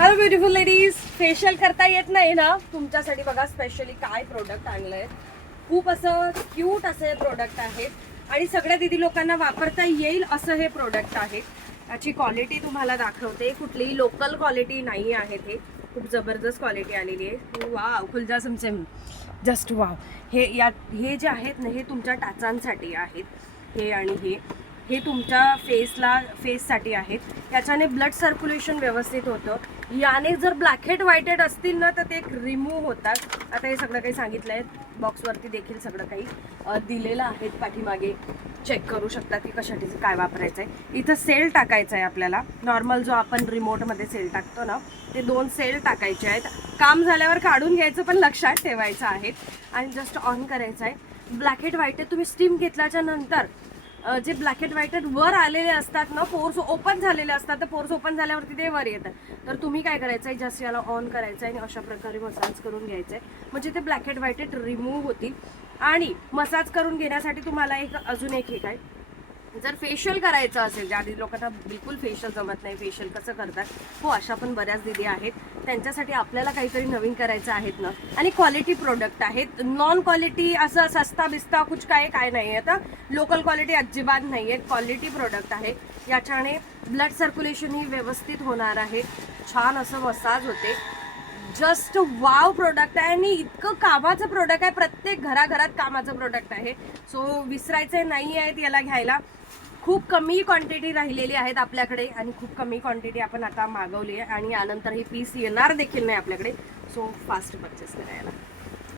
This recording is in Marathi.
हॅलो ब्युटिफुल लेडीज, फेशियल करता येत नाही ना तुमच्यासाठी बघा स्पेशली काय प्रोडक्ट आणलंय. खूप असं क्यूट असे प्रोडक्ट आहेत आणि सगळ्या दीदी लोकांना वापरता येईल असं हे प्रोडक्ट आहे. याची क्वालिटी तुम्हाला दाखवते, कुठलीही लोकल क्वालिटी नाही आहे, ते खूप जबरदस्त क्वालिटी आलेली आहे. वाव, खुलजा समसेम, जस्ट वाव. हे जे आहेत ना, हे तुमच्या टाचांसाठी आहेत. हे आणि हे तुमच्या फेससाठी आहेत. याच्याने ब्लड सर्क्युलेशन व्यवस्थित होतं. याने जर ब्लॅकहेड व्हाईटेड असतील ना तर ते रिमूव्ह होतात. आता हे सगळं काही सांगितलं आहे, बॉक्सवरती देखील सगळं काही दिलेलं आहे. पाठीमागे चेक करू शकता की कशासाठी काय वापरायचं आहे. इथं सेल टाकायचं आहे आपल्याला. नॉर्मल जो आपण रिमोटमध्ये सेल टाकतो ना, ते 2 सेल टाकायचे आहेत. काम झाल्यावर काढून घ्यायचं, पण लक्षात ठेवायचं आहे. आणि जस्ट ऑन करायचं आहे. ब्लॅकहेड व्हाईटेड तुम्ही स्टीम घेतल्याच्या नंतर जे ब्लॅकहेड व्हाईटेड वर आलेले असतात ना, पोर्स ओपन झालेले असतात, तर पोर्स ओपन झाल्यावरती ते वर येतात. तर तुम्ही काय करायचं आहे, जस्ट याला ऑन करायचं आहे आणि अशा प्रकारे मसाज करून घ्यायचं आहे. म्हणजे ते ब्लॅकहेड व्हाईटेड रिमूव्ह होतील. आणि मसाज करून घेण्यासाठी तुम्हाला अजून एक हे काय, जर फेशियल करायचं असेल, ज्या लोकांना बिलकुल फेशियल जमत नाही, फेशियल कसं करतात, हो अशा पण बऱ्याच दीदी आहेत. त्यांच्यासाठी आपल्याला काहीतरी नवीन करायचं आहेत ना. आणि क्वालिटी प्रोडक्ट आहेत, नॉन क्वालिटी असं सस्ता बिस्ता कुछ काय नाही. आता लोकल क्वालिटी अजिबात नाही आहे, क्वालिटी प्रोडक्ट आहे. याच्याने ब्लड सर्क्युलेशन ही व्यवस्थित होणार आहे. छान असं मसाज होते. जस्ट वाव प्रोडक्ट आहे आणि इतकं कामाचं प्रोडक्ट आहे. प्रत्येक घराघरात कामाचं प्रोडक्ट आहे. सो विसरायचं नाही आहेत याला घ्यायला. खूप कमी क्वांटिटी राहिलेली आहेत आपल्याकडे आणि खूप कमी क्वांटिटी आपण आता मागवली आहे आणि यानंतर ही पीस येणार देखील नाही आपल्याकडे. सो फास्ट परचेस करायला.